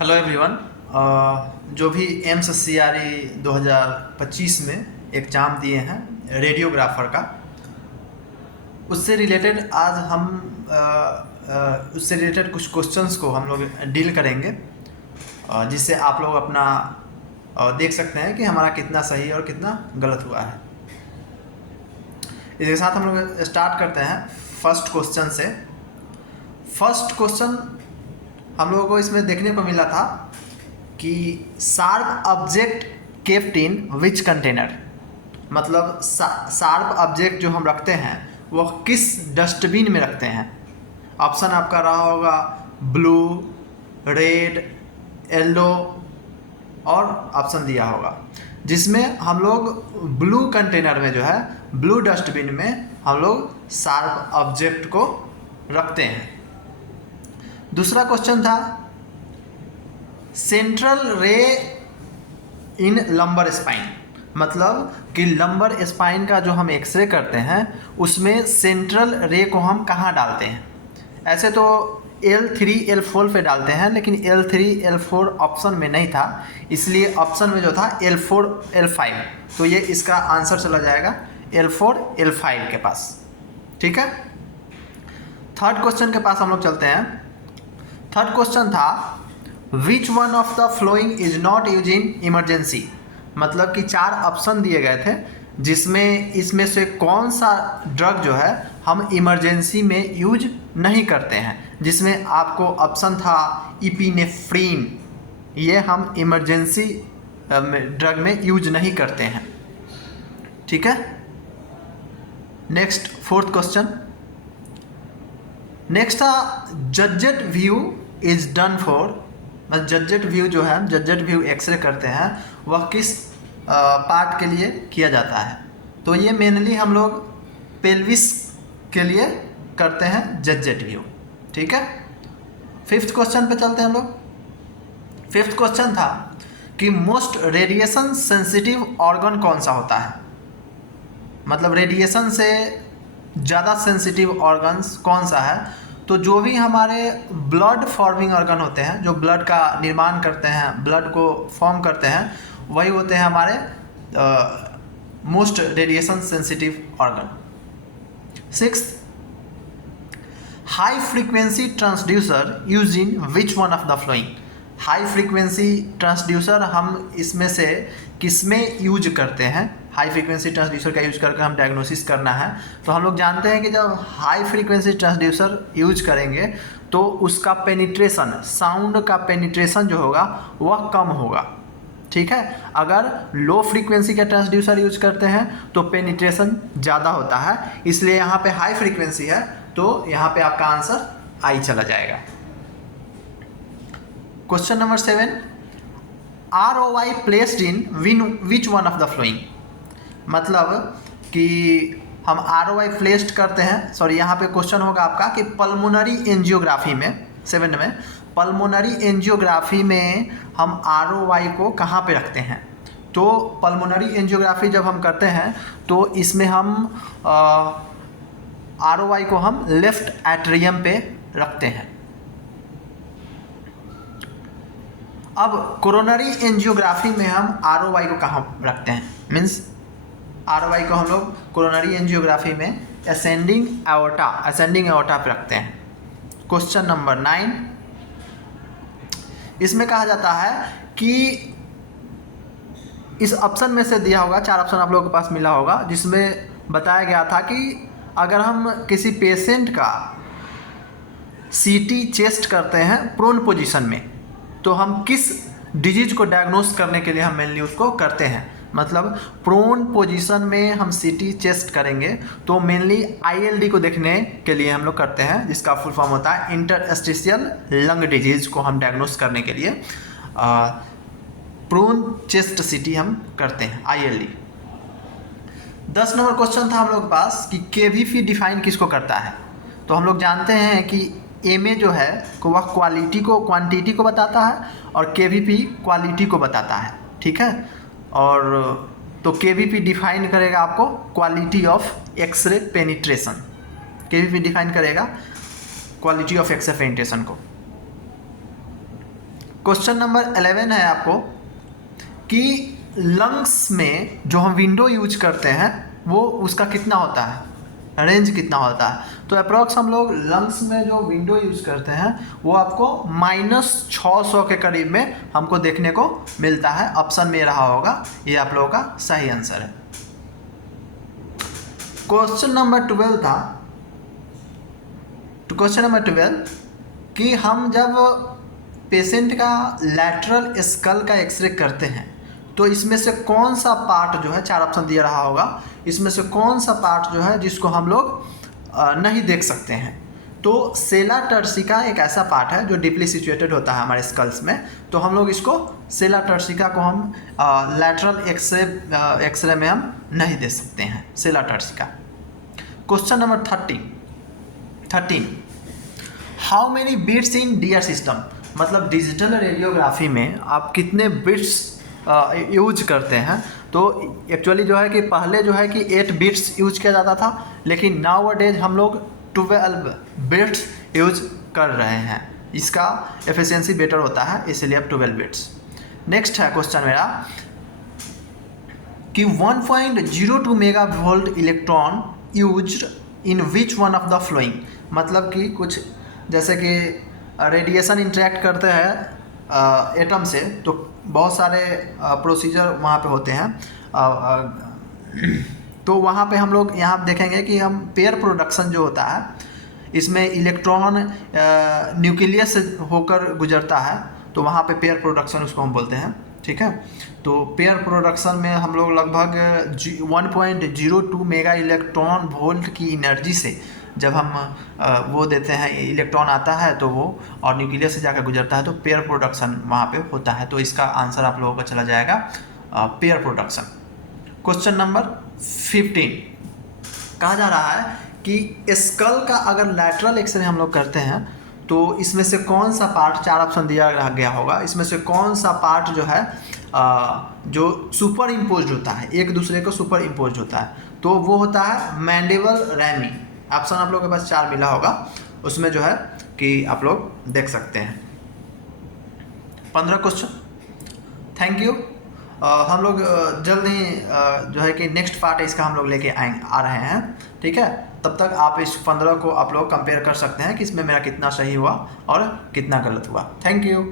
Hello everyone. जो भी एमएससीआरई 2025 में एग्ज़ाम दिए हैं रेडियोग्राफर का, उससे रिलेटेड आज हम उससे रिलेटेड कुछ क्वेश्चंस को हम लोग डील करेंगे, जिससे आप लोग अपना देख सकते हैं कि हमारा कितना सही और कितना गलत हुआ है। इसके साथ हम लोग स्टार्ट करते हैं फर्स्ट क्वेश्चन से। फर्स्ट क्वेश्चन हम लोगों को इसमें देखने को मिला था कि sharp object kept in which container, मतलब शार्प ऑब्जेक्ट जो हम रखते हैं वह किस डस्टबिन में रखते हैं। ऑप्शन आपका रहा होगा ब्लू, रेड, येलो और ऑप्शन दिया होगा, जिसमें हम लोग ब्लू कंटेनर में जो है ब्लू डस्टबिन में हम लोग शार्प ऑब्जेक्ट को रखते हैं। दूसरा क्वेश्चन था सेंट्रल रे इन लंबर स्पाइन, मतलब कि लंबर स्पाइन का जो हम एक्सरे करते हैं उसमें सेंट्रल रे को हम कहाँ डालते हैं। ऐसे तो L3 L4 पे डालते हैं, लेकिन L3 L4 ऑप्शन में नहीं था, इसलिए ऑप्शन में जो था L4 L5, तो ये इसका आंसर चला जाएगा L4 L5 के पास। ठीक है, थर्ड क्वेश्चन के पास हम लोग चलते हैं। थर्ड क्वेश्चन था which one of the following is not use in emergency, मतलब कि 4 ऑप्शन दिए गए थे जिसमें इसमें से कौन सा ड्रग जो है हम इमरजेंसी में यूज नहीं करते हैं, जिसमें आपको ऑप्शन था इपिनेफ्रीन, ये हम इमरजेंसी ड्रग में यूज नहीं करते हैं। ठीक है, नेक्स्ट फोर्थ क्वेश्चन। नेक्स्ट था जजेट व्यू इज डन फॉर, मतलब जजेट व्यू जो है जजेट व्यू एक्सरे करते हैं वह किस पार्ट के लिए किया जाता है। तो ये मेनली हम लोग पेल्विस के लिए करते हैं जजेट व्यू। ठीक है, फिफ्थ क्वेश्चन पे चलते हैं हम लोग। फिफ्थ क्वेश्चन था कि मोस्ट रेडिएशन सेंसिटिव ऑर्गन कौन सा होता है, मतलब रेडिएशन से ज़्यादा सेंसिटिव ऑर्गन्स कौन सा है। तो जो भी हमारे ब्लड फॉर्मिंग ऑर्गन होते हैं, जो ब्लड का निर्माण करते हैं, ब्लड को फॉर्म करते हैं, वही होते हैं हमारे most radiation sensitive organ. Sixth, high frequency transducer use in which one of the flowing, high frequency transducer हम इसमें से किसमें यूज करते हैं। हाई फ्रीक्वेंसी ट्रांसड्यूसर का यूज करके हम डायग्नोसिस करना है, तो हम लोग जानते हैं कि जब हाई फ्रीक्वेंसी ट्रांसड्यूसर यूज करेंगे तो उसका पेनिट्रेशन, साउंड का पेनिट्रेशन जो होगा वह कम होगा। ठीक है, अगर लो फ्रीक्वेंसी का ट्रांसड्यूसर यूज करते हैं तो पेनिट्रेशन ज़्यादा होता है, इसलिए यहाँ पे हाई फ्रीक्वेंसी है, तो यहाँ पे आपका आंसर आई चला जाएगा। Question number 7, ROI placed in which one of the flowing, मतलब कि हम ROI प्लेस्ड करते हैं, सॉरी यहाँ पे क्वेश्चन होगा आपका कि पल्मोनरी एंजियोग्राफी में 7 में पल्मोनरी एंजियोग्राफी में हम ROI को कहाँ पे रखते हैं। तो पल्मोनरी एंजियोग्राफी जब हम करते हैं तो इसमें हम ROI को हम लेफ्ट एट्रियम पे रखते हैं। अब कोरोनरी एंजियोग्राफी में हम ROI को कहाँ रखते हैं, मीन्स ROI को हम लोग कोरोनरी एंजियोग्राफी में असेंडिंग एओर्टा पे रखते हैं। क्वेश्चन नंबर 9, इसमें कहा जाता है कि इस ऑप्शन में से दिया होगा, 4 ऑप्शन आप लोगों के पास मिला होगा, जिसमें बताया गया था कि अगर हम किसी पेशेंट का CT चेस्ट करते हैं प्रोन पोजीशन में, तो हम किस डिजीज को डायग्नोस करने के लिए हम मेनली उसको करते हैं। मतलब प्रोन पोजीशन में हम CT चेस्ट करेंगे तो मेनली ILD को देखने के लिए हम लोग करते हैं, जिसका फुल फॉर्म होता है इंटरस्टिशियल लंग डिजीज को हम डायग्नोस करने के लिए प्रोन चेस्ट CT हम करते हैं, ILD। 10 नंबर क्वेश्चन था हम लोग के पास कि KVP डिफाइन किसको करता है। तो हम लोग जानते हैं कि MA जो है वह क्वांटिटी को बताता है और KVP क्वालिटी को बताता है। ठीक है, और तो KVP डिफाइन करेगा आपको quality of X ray penetration, KVP define करेगा क्वालिटी ऑफ एक्सरे पेनिट्रेशन को। क्वेश्चन नंबर 11 है आपको कि लंग्स में जो हम विंडो यूज करते हैं वो उसका कितना होता है, रेंज कितना होता है। तो अप्रॉक्स हम लोग लंग्स में जो विंडो यूज करते हैं वो आपको -600 के करीब में हमको देखने को मिलता है। ऑप्शन में रहा होगा, ये आप लोगों का सही आंसर है। क्वेश्चन नंबर 12 था, तो क्वेश्चन नंबर 12 कि हम जब पेशेंट का लैटरल स्कल का एक्सरे करते हैं तो इसमें से कौन सा पार्ट जो है, 4 ऑप्शन दिया रहा होगा, इसमें से कौन सा पार्ट जो है जिसको हम लोग नहीं देख सकते हैं। तो सेला टर्सिका एक ऐसा पार्ट है जो डीपली सिचुएटेड होता है हमारे स्कल्स में, तो हम लोग इसको सेला टर्सिका को हम लैटरल एक्सरे में हम नहीं दे सकते हैं, sella turcica. Question number 13 how many bits in DR system, मतलब डिजिटल रेडियोग्राफी में आप कितने बिट्स यूज करते हैं। तो एक्चुअली जो है कि पहले जो है कि 8 बिट्स यूज किया जाता था, लेकिन नाउ अ डेज हम लोग 12 बिट्स यूज कर रहे हैं। इसका एफिशिएंसी बेटर होता है, इसलिए अब 12 बिट्स। नेक्स्ट है क्वेश्चन मेरा कि 1.02 mega volt electron used in which one of the flowing, मतलब कि कुछ जैसे कि रेडिएशन इंटरेक्ट करते हैं एटम से, तो बहुत सारे प्रोसीजर वहाँ पे होते हैं। तो वहाँ पे हम लोग यहाँ देखेंगे कि हम पेयर प्रोडक्शन जो होता है, इसमें इलेक्ट्रॉन न्यूक्लियस से होकर गुजरता है, तो वहाँ पे पेयर प्रोडक्शन उसको हम बोलते हैं। ठीक है, तो पेयर प्रोडक्शन में हम लोग लगभग 1.02 मेगा इलेक्ट्रॉन वोल्ट की एनर्जी से जब हम वो देते हैं, इलेक्ट्रॉन आता है तो वो और न्यूक्लियस से जाकर गुजरता है, तो पेयर प्रोडक्शन वहाँ पे होता है। तो इसका आंसर आप लोगों का चला जाएगा पेयर प्रोडक्शन। क्वेश्चन नंबर 15 कहा जा रहा है कि स्कल का अगर लैटरल एक्सरे हम लोग करते हैं तो इसमें से कौन सा पार्ट, 4 ऑप्शन दिया गया होगा, इसमें से कौन सा पार्ट जो है जो सुपर इम्पोज होता है, एक दूसरे को सुपर इम्पोज होता है, तो वो होता है मैंडिबल रैमी। ऑप्शन आप लोगों के पास 4 मिला होगा, उसमें जो है कि आप लोग देख सकते हैं। 15 क्वेश्चन। Thank you. हम लोग जल्द ही जो है कि नेक्स्ट पार्ट इसका हम लोग लेके आ रहे हैं। ठीक है, तब तक आप इस 15 को आप लोग कंपेयर कर सकते हैं कि इसमें मेरा कितना सही हुआ और कितना गलत हुआ। Thank you.